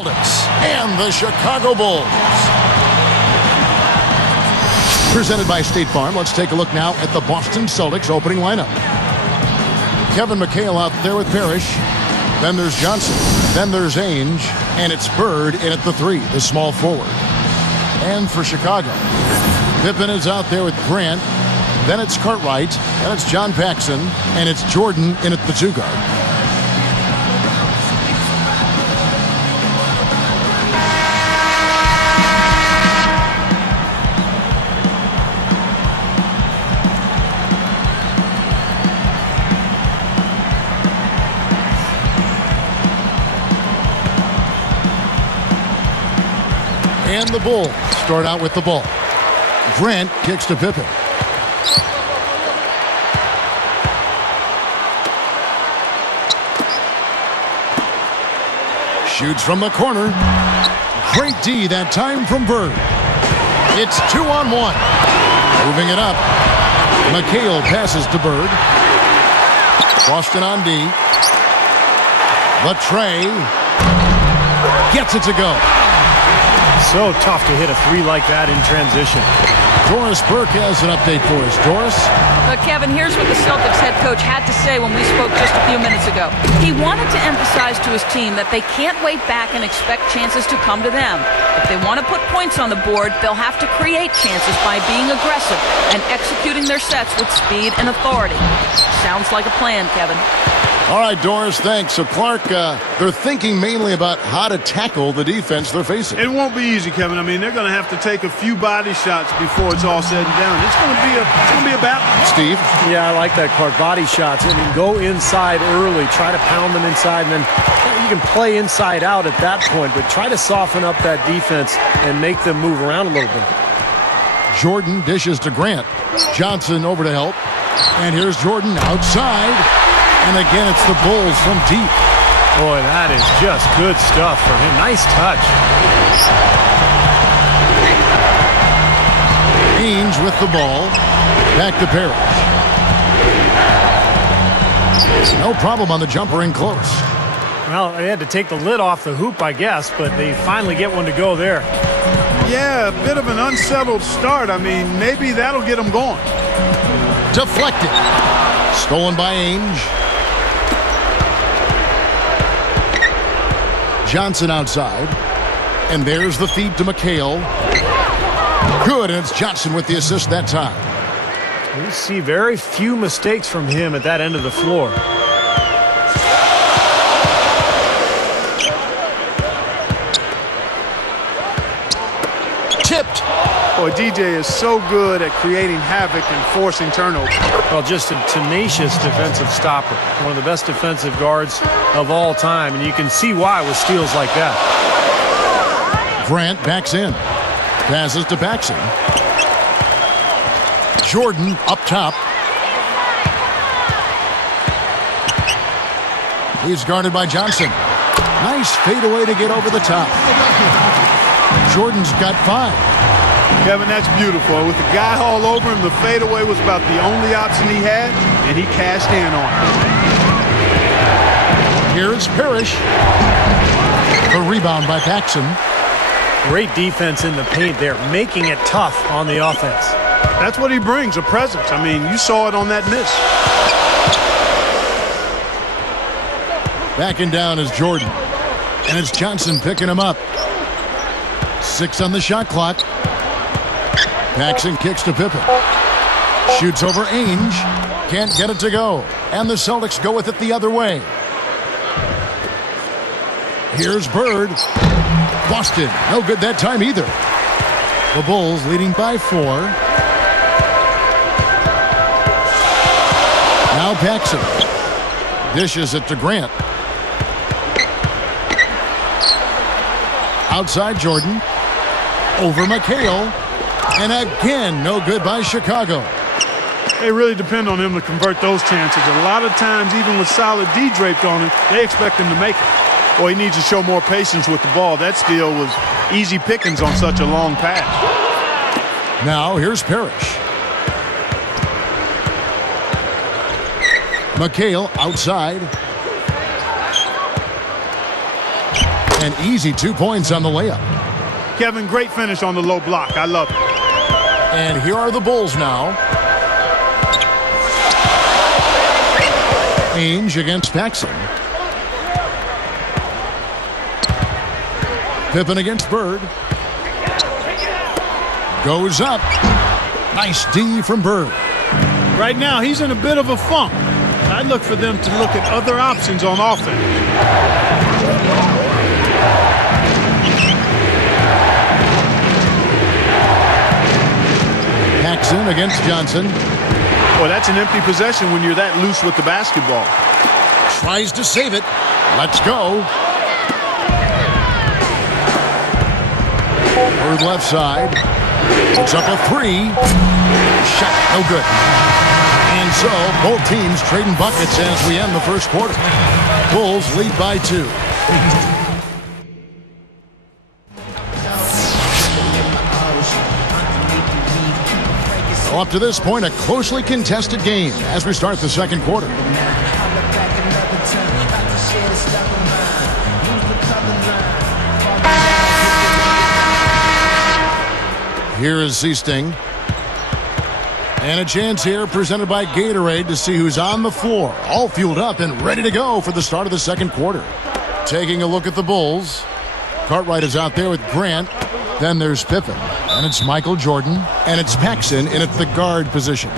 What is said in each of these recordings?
Celtics and the Chicago Bulls. Presented by State Farm, let's take a look now at the Boston Celtics opening lineup. Kevin McHale out there with Parrish. Then there's Johnson. Then there's Ainge. And it's Bird in at the 3, the small forward. And for Chicago, Pippen is out there with Grant. Then it's Cartwright. Then it's John Paxson. And it's Jordan in at the 2 guard. And the Bulls start out with the ball. Grant kicks to Pippen. Shoots from the corner. Great D that time from Bird. It's 2-on-1. Moving it up. McHale passes to Bird. Boston on D. The tray. Gets it to go. So tough to hit a 3 like that in transition. Doris Burke has an update for us. Doris? Kevin, here's what the Celtics head coach had to say when we spoke just a few minutes ago. He wanted to emphasize to his team that they can't wait back and expect chances to come to them. If they want to put points on the board, they'll have to create chances by being aggressive and executing their sets with speed and authority. Sounds like a plan, Kevin. All right, Doris, thanks. So, Clark, they're thinking mainly about how to tackle the defense they're facing. It won't be easy, Kevin. I mean, they're going to have to take a few body shots before it's all said and done. It's going to be a battle. Steve? Yeah, I like that, Clark. Body shots. I mean, go inside early. Try to pound them inside, and then you can play inside out at that point, but try to soften up that defense and make them move around a little bit. Jordan dishes to Grant. Johnson over to help. And here's Jordan outside. And again, it's the Bulls from deep. Boy, that is just good stuff for him. Nice touch. Ainge with the ball. Back to Parrish. No problem on the jumper in close. Well, they had to take the lid off the hoop, I guess, but they finally get one to go there. Yeah, a bit of an unsettled start. I mean, maybe that'll get them going. Deflected. Stolen by Ainge. Johnson outside. And there's the feed to McHale. Good, and it's Johnson with the assist that time. We see very few mistakes from him at that end of the floor. Tipped. Boy, DJ is so good at creating havoc and forcing turnovers. Well, just a tenacious defensive stopper. One of the best defensive guards of all time, and you can see why with steals like that. Grant backs in. Passes to Paxson. Jordan up top. He's guarded by Johnson. Nice fadeaway to get over the top. Jordan's got 5. Kevin, that's beautiful. With the guy all over him, the fadeaway was about the only option he had, and he cashed in on it. Here's Parrish. A rebound by Paxson. Great defense in the paint there, making it tough on the offense. That's what he brings, a presence. I mean, you saw it on that miss. Backing down is Jordan. And it's Johnson picking him up. 6 on the shot clock. Paxson kicks to Pippen. Shoots over Ainge. Can't get it to go. And the Celtics go with it the other way. Here's Bird. Boston. No good that time either. The Bulls leading by 4. Now Paxson. Dishes it to Grant. Outside Jordan. Over McHale. And again, no good by Chicago. They really depend on him to convert those chances. A lot of times, even with solid D draped on him, they expect him to make it. Boy, he needs to show more patience with the ball. That steal was easy pickings on such a long pass. Now, here's Parrish. McHale outside. An easy 2 points on the layup. Kevin, great finish on the low block. I love it. And here are the Bulls now. Ainge against Paxson. Pippen against Bird. Goes up. Nice D from Bird. Right now, he's in a bit of a funk. I look for them to look at other options on offense. Paxson against Johnson. Well, that's an empty possession when you're that loose with the basketball. Tries to save it. Let's go. Bird left side. Puts up a three. Shot no good. And so both teams trading buckets as we end the first quarter. Bulls lead by 2. Up to this point, a closely contested game as we start the second quarter. Here is Seasting. And a chance here presented by Gatorade to see who's on the floor. All fueled up and ready to go for the start of the second quarter. Taking a look at the Bulls. Cartwright is out there with Grant. Then there's Pippen. And it's Michael Jordan. And it's Paxson in at the guard position.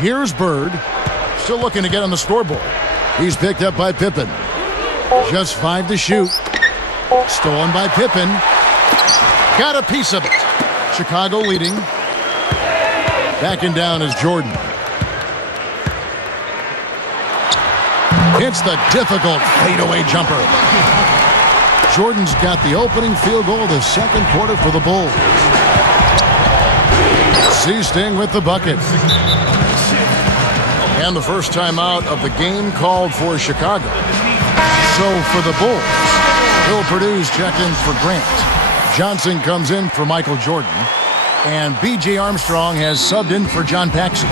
Here's Bird. Still looking to get on the scoreboard. He's picked up by Pippen. Just 5 to shoot. Stolen by Pippen. Got a piece of it. Chicago leading. Backing down is Jordan. It's the difficult fadeaway jumper. Jordan's got the opening field goal of the second quarter for the Bulls. Seasting with the bucket. And the first time out of the game called for Chicago. So for the Bulls, Bill Purdue's checked in for Grant. Johnson comes in for Michael Jordan. And B.J. Armstrong has subbed in for John Paxson.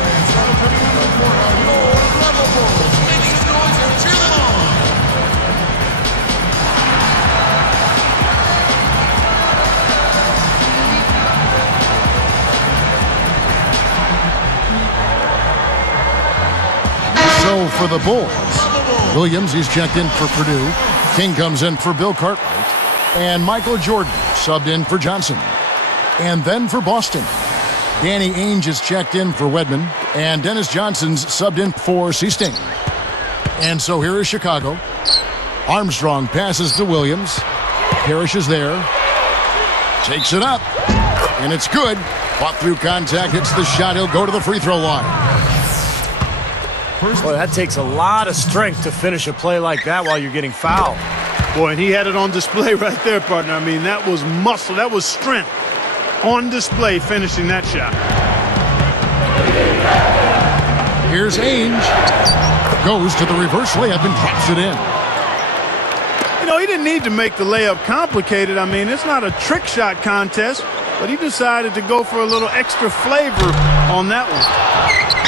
So for the Bulls, Williams, he's checked in for Purdue. King comes in for Bill Cartwright. And Michael Jordan subbed in for Johnson. And then for Boston, Danny Ainge is checked in for Wedman. And Dennis Johnson's subbed in for Seasting. And so here is Chicago. Armstrong passes to Williams. Parrish is there. Takes it up. And it's good. Fought through contact, hits the shot. He'll go to the free throw line. Boy, that takes a lot of strength to finish a play like that while you're getting fouled. Boy, and he had it on display right there, partner. I mean, that was muscle. That was strength on display finishing that shot. Here's Ainge. Goes to the reverse layup and drops it in. You know, he didn't need to make the layup complicated. I mean, it's not a trick shot contest, but he decided to go for a little extra flavor on that one.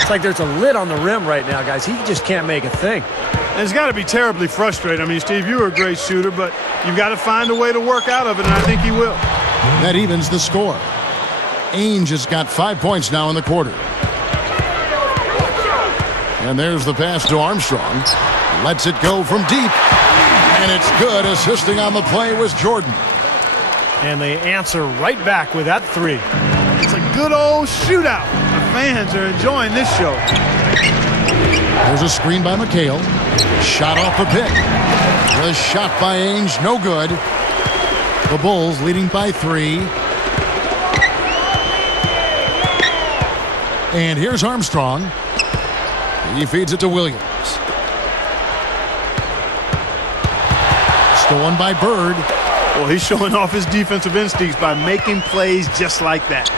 It's like there's a lid on the rim right now, guys. He just can't make a thing. And it's got to be terribly frustrating. I mean, Steve, you were a great shooter, but you've got to find a way to work out of it, and I think he will. That evens the score. Ainge has got 5 points now in the quarter. And there's the pass to Armstrong. Lets it go from deep. And it's good. Assisting on the play was Jordan. And they answer right back with that three. It's a good old shootout. The fans are enjoying this show. There's a screen by McHale. Shot off the pick. The shot by Ainge, no good. The Bulls leading by 3. And here's Armstrong. He feeds it to Williams. Stolen by Bird. Well, he's showing off his defensive instincts by making plays just like that.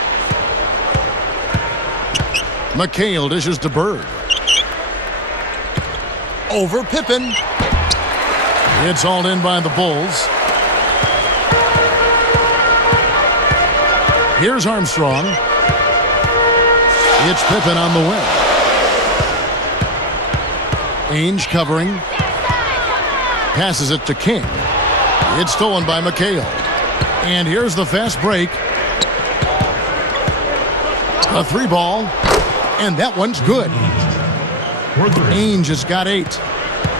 McHale dishes to Bird. Over Pippen. It's all in by the Bulls. Here's Armstrong. It's Pippen on the wing. Ainge covering. Passes it to King. It's stolen by McHale. And here's the fast break. A 3-ball. And that one's good. Ainge has got 8.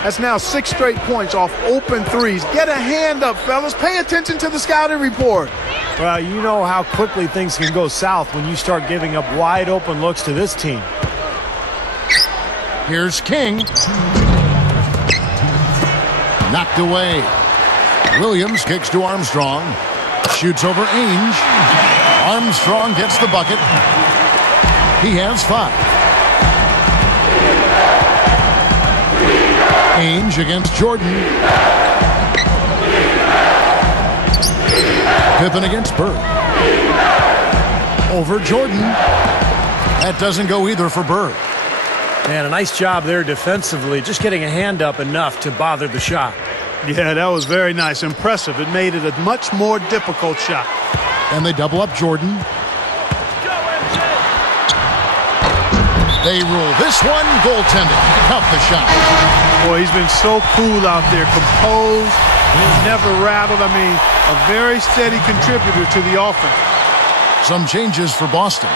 That's now 6 straight points off open threes. Get a hand up, fellas. Pay attention to the scouting report. Well, you know how quickly things can go south when you start giving up wide open looks to this team. Here's King. Knocked away. Williams kicks to Armstrong. Shoots over Ainge. Armstrong gets the bucket. He has 5. Ainge against Jordan. Pippen against Bird. Over Jordan. That doesn't go either for Bird. Man, a nice job there defensively, just getting a hand up enough to bother the shot. Yeah, that was very nice. Impressive. It made it a much more difficult shot. And they double up Jordan. They rule this one goaltending. Count the shot. Boy, he's been so cool out there, composed. He's never rattled. I mean, a very steady contributor to the offense. Some changes for Boston.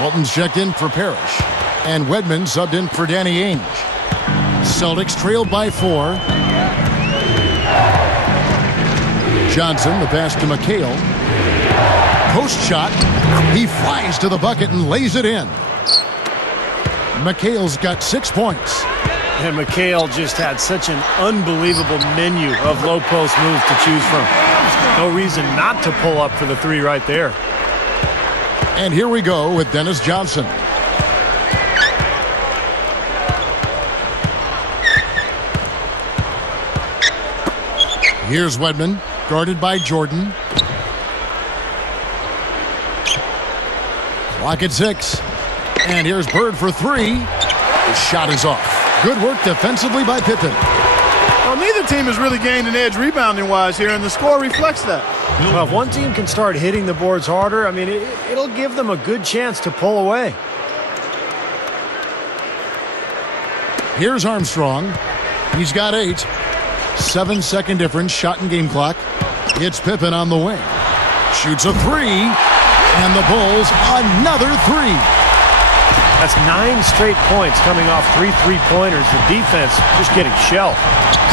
Walton's checked in for Parrish. And Wedman subbed in for Danny Ainge. Celtics trailed by 4. Johnson, the pass to McHale. Post shot. He flies to the bucket and lays it in. McHale's got 6 points. And McHale just had such an unbelievable menu of low post moves to choose from. No reason not to pull up for the 3 right there. And here we go with Dennis Johnson. Here's Wedman, guarded by Jordan. Clock at 6. And here's Bird for 3. The shot is off. Good work defensively by Pippen. Well, neither team has really gained an edge rebounding-wise here, and the score reflects that. Well, if one team can start hitting the boards harder, I mean, it'll give them a good chance to pull away. Here's Armstrong. He's got 8. 7-second difference, shot and game clock. It's Pippen on the wing. Shoots a 3. And the Bulls, another 3. That's 9 straight points coming off 3 3-pointers. The defense just getting shelled.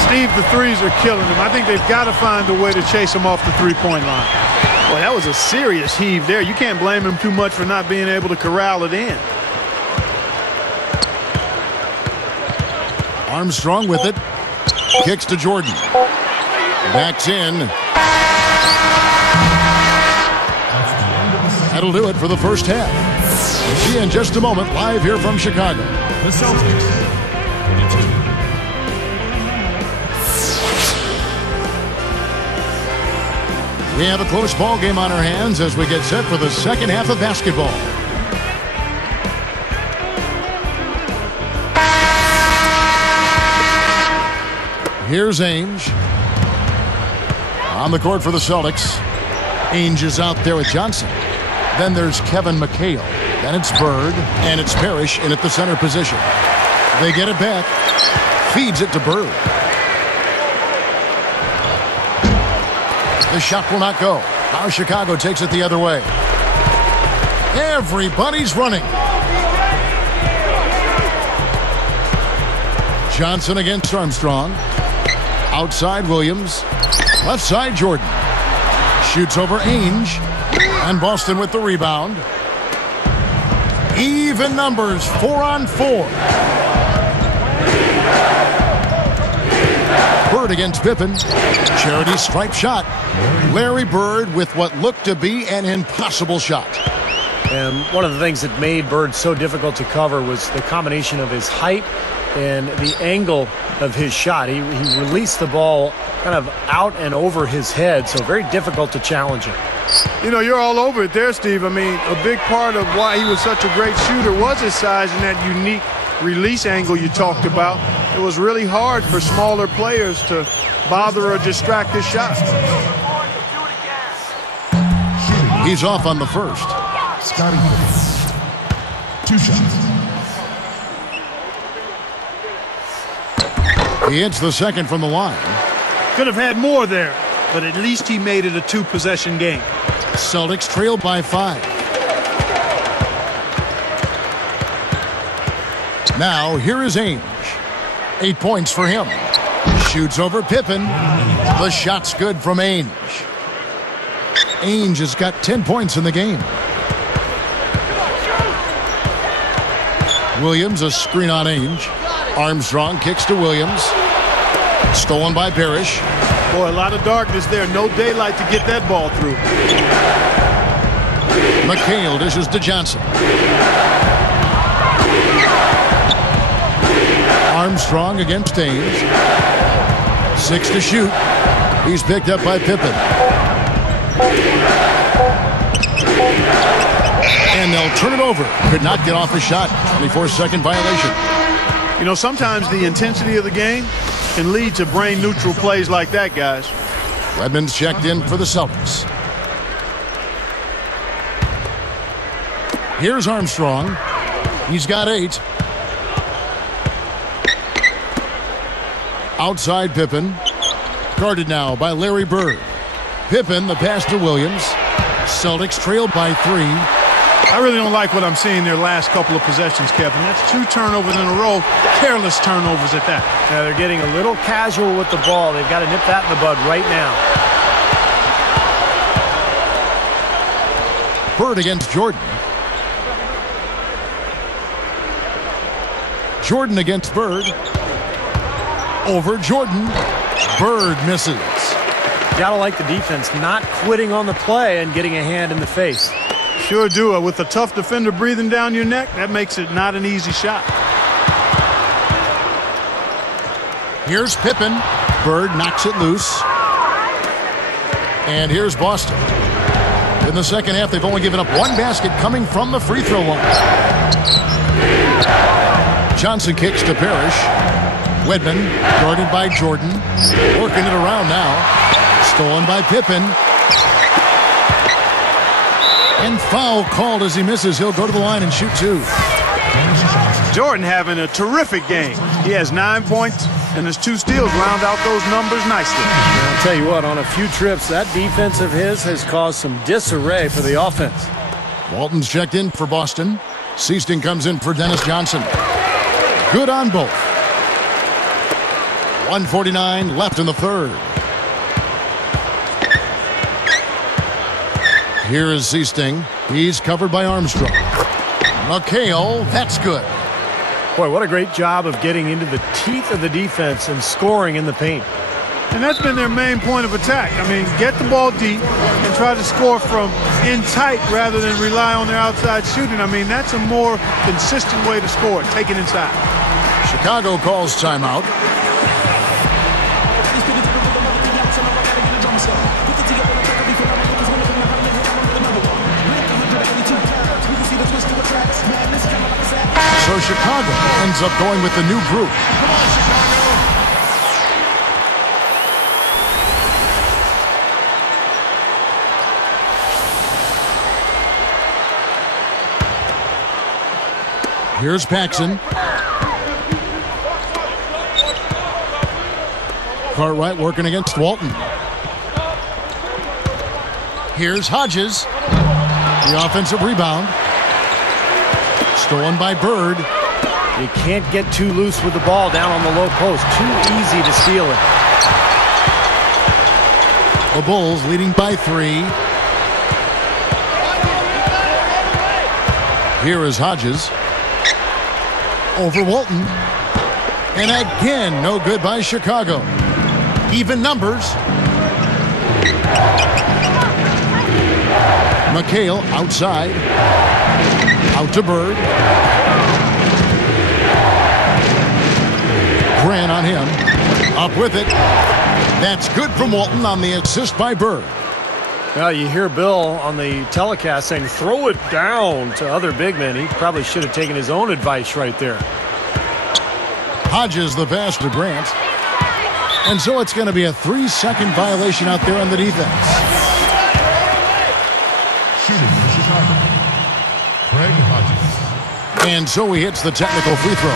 Steve, the threes are killing them. I think they've got to find a way to chase them off the three-point line. Boy, that was a serious heave there. You can't blame him too much for not being able to corral it in. Armstrong with it. Kicks to Jordan. Backs in. That'll do it for the first half. We'll see you in just a moment, live here from Chicago. The Celtics. We have a close ball game on our hands as we get set for the second half of basketball. Here's Ainge. On the court for the Celtics. Ainge is out there with Johnson. Then there's Kevin McHale. Then it's Bird. And it's Parrish in at the center position. They get it back. Feeds it to Bird. The shot will not go. Now Chicago takes it the other way. Everybody's running. Johnson against Armstrong. Outside Williams. Left side Jordan. Shoots over Ainge. And Boston with the rebound. Even numbers, 4-on-4. Bird against Pippen. Charity stripe shot. Larry Bird with what looked to be an impossible shot. And one of the things that made Bird so difficult to cover was the combination of his height and the angle of his shot. He released the ball kind of out and over his head, so very difficult to challenge him. You know, you're all over it there, Steve. I mean, a big part of why he was such a great shooter was his size and that unique release angle you talked about. It was really hard for smaller players to bother or distract his shot. He's off on the first. Scotty. 2 shots. He hits the second from the line. Could have had more there, but at least he made it a 2-possession game. Celtics trail by 5. Now here is Ainge. 8 points for him. Shoots over Pippen. The shot's good from Ainge. Ainge has got 10 points in the game. Williams, a screen on Ainge. Armstrong kicks to Williams. Stolen by Parrish. Boy, a lot of darkness there. No daylight to get that ball through. McHale dishes to Johnson. Armstrong against Ainge. 6 to shoot. He's picked up by Pippen. And they'll turn it over. Could not get off a shot. 24-second violation. You know, sometimes the intensity of the game can lead to brain-neutral plays like that, guys. Redmond's checked in for the Celtics. Here's Armstrong. He's got 8. Outside Pippen. Guarded now by Larry Bird. Pippen, the pass to Williams. Celtics trailed by 3. I really don't like what I'm seeing their last couple of possessions, Kevin. That's 2 turnovers in a row. Careless turnovers at that. Yeah, they're getting a little casual with the ball. They've got to nip that in the bud right now. Bird against Jordan. Jordan against Bird. Over Jordan. Bird misses. Gotta like the defense not quitting on the play and getting a hand in the face. Sure do. With a tough defender breathing down your neck, that makes it not an easy shot. Here's Pippen. Bird knocks it loose. And here's Boston. In the second half, they've only given up 1 basket coming from the free throw line. Johnson kicks to Parrish. Wedman, guarded by Jordan. Working it around now. Stolen by Pippen. And foul called as he misses. He'll go to the line and shoot 2. Jordan having a terrific game. He has 9 points, and his 2 steals round out those numbers nicely. I'll tell you what, on a few trips, that defense of his has caused some disarray for the offense. Walton's checked in for Boston. Seaston comes in for Dennis Johnson. Good on both. 1:49 left in the third. Here is Seasting. He's covered by Armstrong. McHale, that's good. Boy, what a great job of getting into the teeth of the defense and scoring in the paint. And that's been their main point of attack. I mean, get the ball deep and try to score from in tight rather than rely on their outside shooting. I mean, that's a more consistent way to score, take it inside. Chicago calls timeout. So Chicago ends up going with the new group. Come on, Chicago. Here's Paxson. Cartwright working against Walton. Here's Hodges. The offensive rebound. Stolen by Bird. You can't get too loose with the ball down on the low post. Too easy to steal it. The Bulls leading by 3. Here is Hodges. Over Walton. And again, no good by Chicago. Even numbers. McHale outside. Out to Bird. Grant on him. Up with it. That's good from Walton on the assist by Bird. Well, you hear Bill on the telecast saying, throw it down to other big men. He probably should have taken his own advice right there. Hodges the pass to Grant. And so it's going to be a 3-second violation out there on the defense. Shooting for Chicago, Greg Hodges. And so he hits the technical free throw.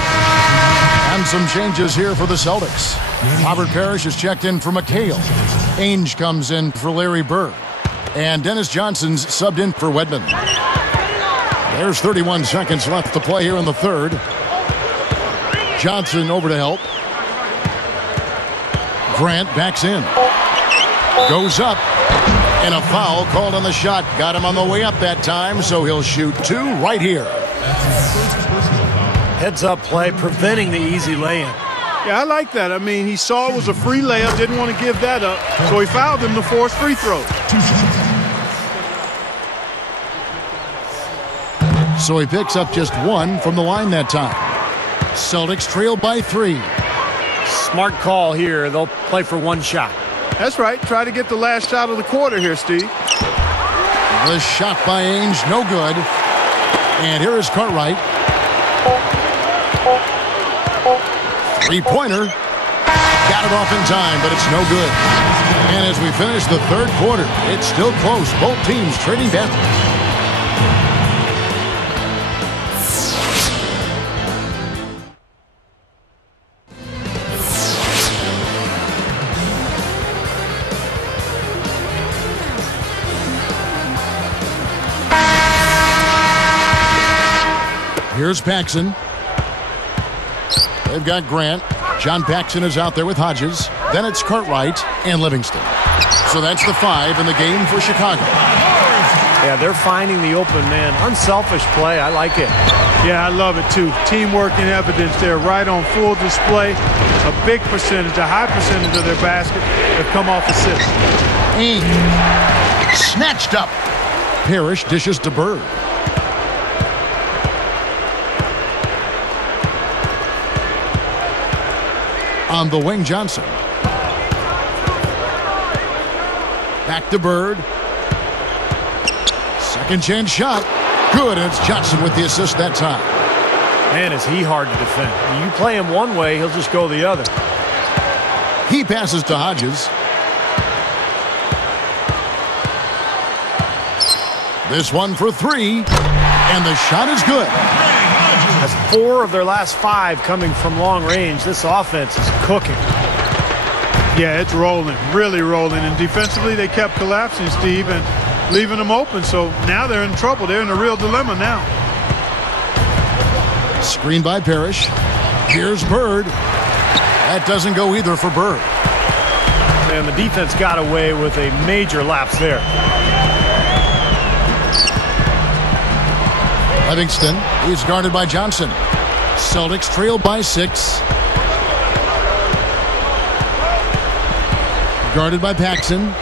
And some changes here for the Celtics. Robert Parrish is checked in for McHale. Ainge comes in for Larry Bird. And Dennis Johnson's subbed in for Wedman. There's 31 seconds left to play here in the third. Johnson over to help. Grant backs in. Goes up. And a foul called on the shot. Got him on the way up that time, so he'll shoot two right here. Heads-up play, preventing the easy lay-in. Yeah, I like that. I mean, he saw it was a free layup, didn't want to give that up, so he fouled him to force free throw. So he picks up just one from the line that time. Celtics trail by 3. Smart call here. They'll play for one shot. That's right. Try to get the last shot of the quarter here, Steve. The shot by Ainge, no good. And here is Cartwright. Three-pointer. Got it off in time, but it's no good. And as we finish the third quarter, it's still close. Both teams trading baskets. Here's Paxson. They've got Grant. John Paxson is out there with Hodges. Then it's Cartwright and Livingston. So that's the 5 in the game for Chicago. Yeah, they're finding the open man. Unselfish play. I like it. Yeah, I love it too. Teamwork in evidence there, right on full display. A big percentage, a high percentage of their basket have come off assists. Ainge. Snatched up. Parrish dishes to Bird. On the wing, Johnson. Back to Bird. Second chance shot. Good, and it's Johnson with the assist that time. Man, is he hard to defend. You play him one way, he'll just go the other. He passes to Hodges. This one for 3, and the shot is good. That's 4 of their last 5 coming from long range. This offense is cooking. Yeah, it's rolling, really rolling. And defensively, they kept collapsing, Steve, and leaving them open. So now they're in trouble. They're in a real dilemma now. Screen by Parrish. Here's Bird. That doesn't go either for Bird. And the defense got away with a major lapse there. Livingston is guarded by Johnson. Celtics trail by 6. Guarded by Paxson.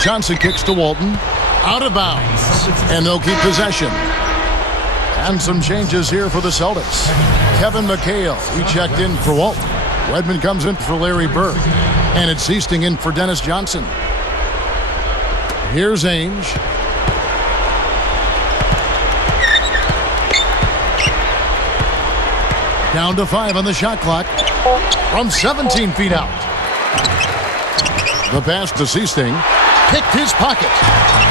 Johnson kicks to Walton. Out of bounds. And they'll keep possession. And some changes here for the Celtics. Kevin McHale, he checked in for Walton. Wedman comes in for Larry Bird. And it's Easting in for Dennis Johnson. Here's Ainge. Down to 5 on the shot clock. From 17 feet out. The pass to Easting. Picked his pocket.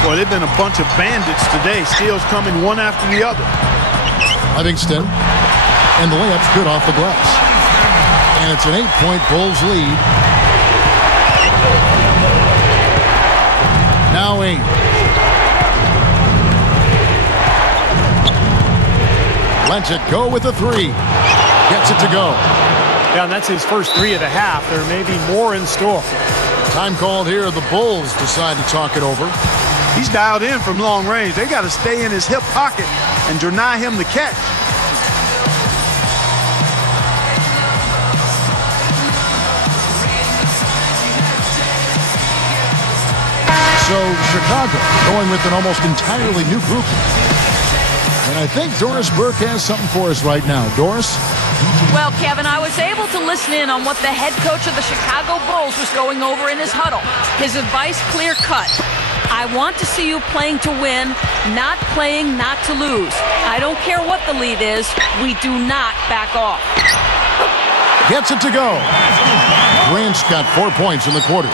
Boy, they've been a bunch of bandits today. Steals coming one after the other. Livingston. And the layup's good off the glass. And it's an 8-point Bulls lead. Now Ainge. Lets it go with a 3. Gets it to go. Yeah, and that's his first 3 of the half. There may be more in store. Time called here. The Bulls decide to talk it over. He's dialed in from long range. They got to stay in his hip pocket and deny him the catch. So Chicago going with an almost entirely new group. And I think Doris Burke has something for us right now. Doris? Well, Kevin, I was able to listen in on what the head coach of the Chicago Bulls was going over in his huddle. His advice clear-cut. I want to see you playing to win, not playing not to lose. I don't care what the lead is. We do not back off. Gets it to go. Grant's got 4 points in the quarter.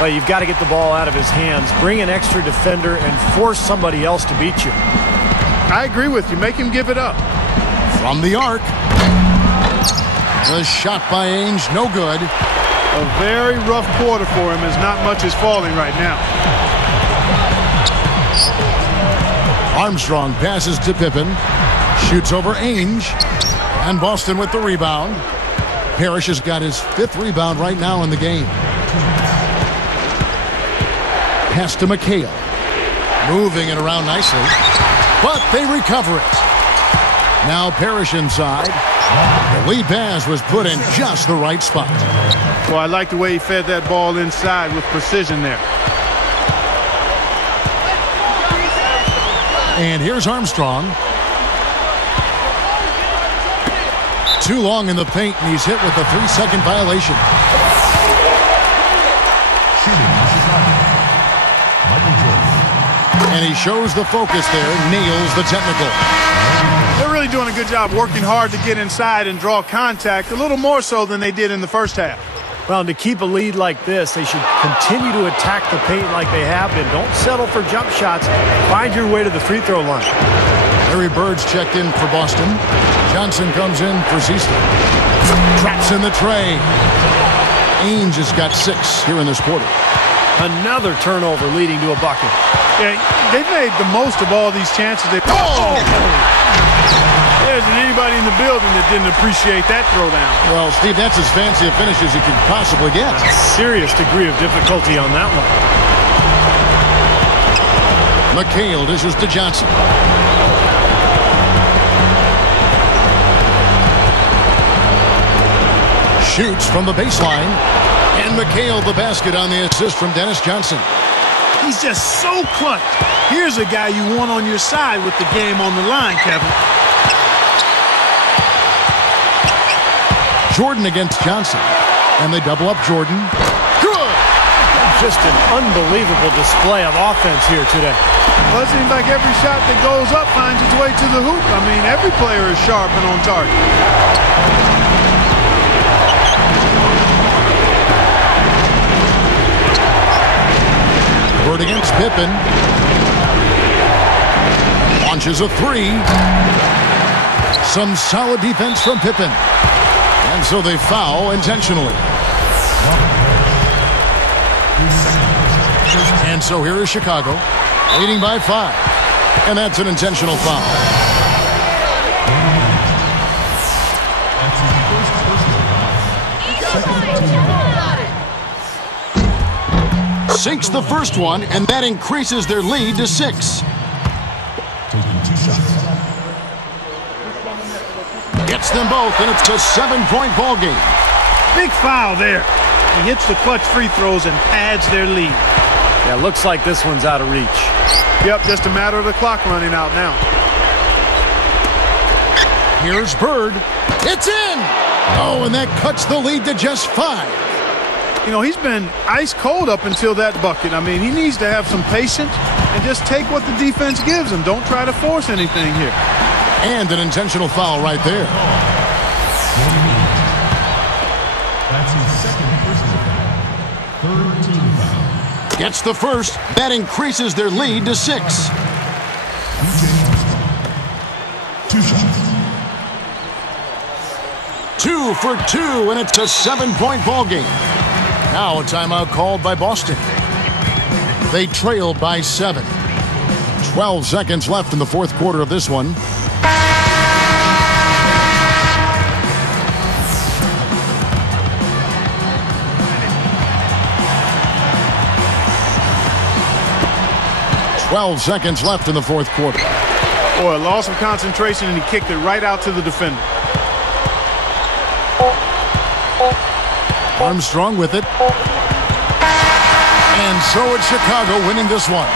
Well, you've got to get the ball out of his hands, bring an extra defender, and force somebody else to beat you. I agree with you. Make him give it up. From the arc. The shot by Ainge, no good. A very rough quarter for him as not much is falling right now. Armstrong passes to Pippen. Shoots over Ainge. And Boston with the rebound. Parrish has got his 5th rebound right now in the game. Pass to McHale. Moving it around nicely. But they recover it. Now Parrish inside. The lead pass was put in just the right spot. Well, I like the way he fed that ball inside with precision there. And here's Armstrong. Too long in the paint, and he's hit with a 3-second violation. And he shows the focus there, nails the technical. They're really doing a good job working hard to get inside and draw contact, a little more so than they did in the first half. Well, to keep a lead like this, they should continue to attack the paint like they have been. Don't settle for jump shots. Find your way to the free throw line. Larry Bird's checked in for Boston. Johnson comes in for Zista. Traps in the tray. Ainge has got 6 here in this quarter. Another turnover leading to a bucket. Yeah, they've made the most of all these chances. There isn't anybody in the building that didn't appreciate that throwdown. Well, Steve, that's as fancy a finish as you could possibly get. A serious degree of difficulty on that one. McHale dishes to Johnson. Shoots from the baseline. And McHale the basket on the assist from Dennis Johnson. He's just so clutch. Here's a guy you want on your side with the game on the line, Kevin. Jordan against Johnson. And they double up Jordan. Good! Just an unbelievable display of offense here today. Well, it seems like every shot that goes up finds its way to the hoop. I mean, every player is sharp and on target. Bird against Pippen. Launches a 3. Some solid defense from Pippen. And so they foul intentionally. And so here is Chicago, leading by 5. And that's an intentional foul. Sinks the first one, and that increases their lead to 6. Gets them both, and it's a 7-point ball game. Big foul there. He hits the clutch free throws and adds their lead. Yeah, looks like this one's out of reach. Yep, just a matter of the clock running out now. Here's Bird. It's in! Oh, and that cuts the lead to just 5. You know, he's been ice cold up until that bucket. I mean, he needs to have some patience and just take what the defense gives him. Don't try to force anything here. And an intentional foul right there. That's his second personal foul. 13 foul. Gets the first. That increases their lead to 6. 2 shots. 2 for 2, and it's a 7-point ball game. Now a timeout called by Boston. They trail by 7. 12 seconds left in the fourth quarter of this one. Twelve seconds left in the fourth quarter. Boy, a loss of concentration, and he kicked it right out to the defender. Armstrong with it. And so it's Chicago winning this one.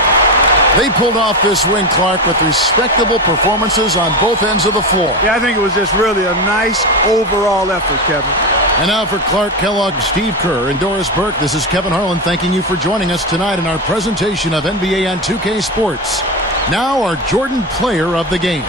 They pulled off this win, Clark, with respectable performances on both ends of the floor. Yeah, I think it was just really a nice overall effort, Kevin. And now for Clark Kellogg, Steve Kerr, and Doris Burke, this is Kevin Harlan thanking you for joining us tonight in our presentation of NBA on 2K Sports. Now our Jordan Player of the Game.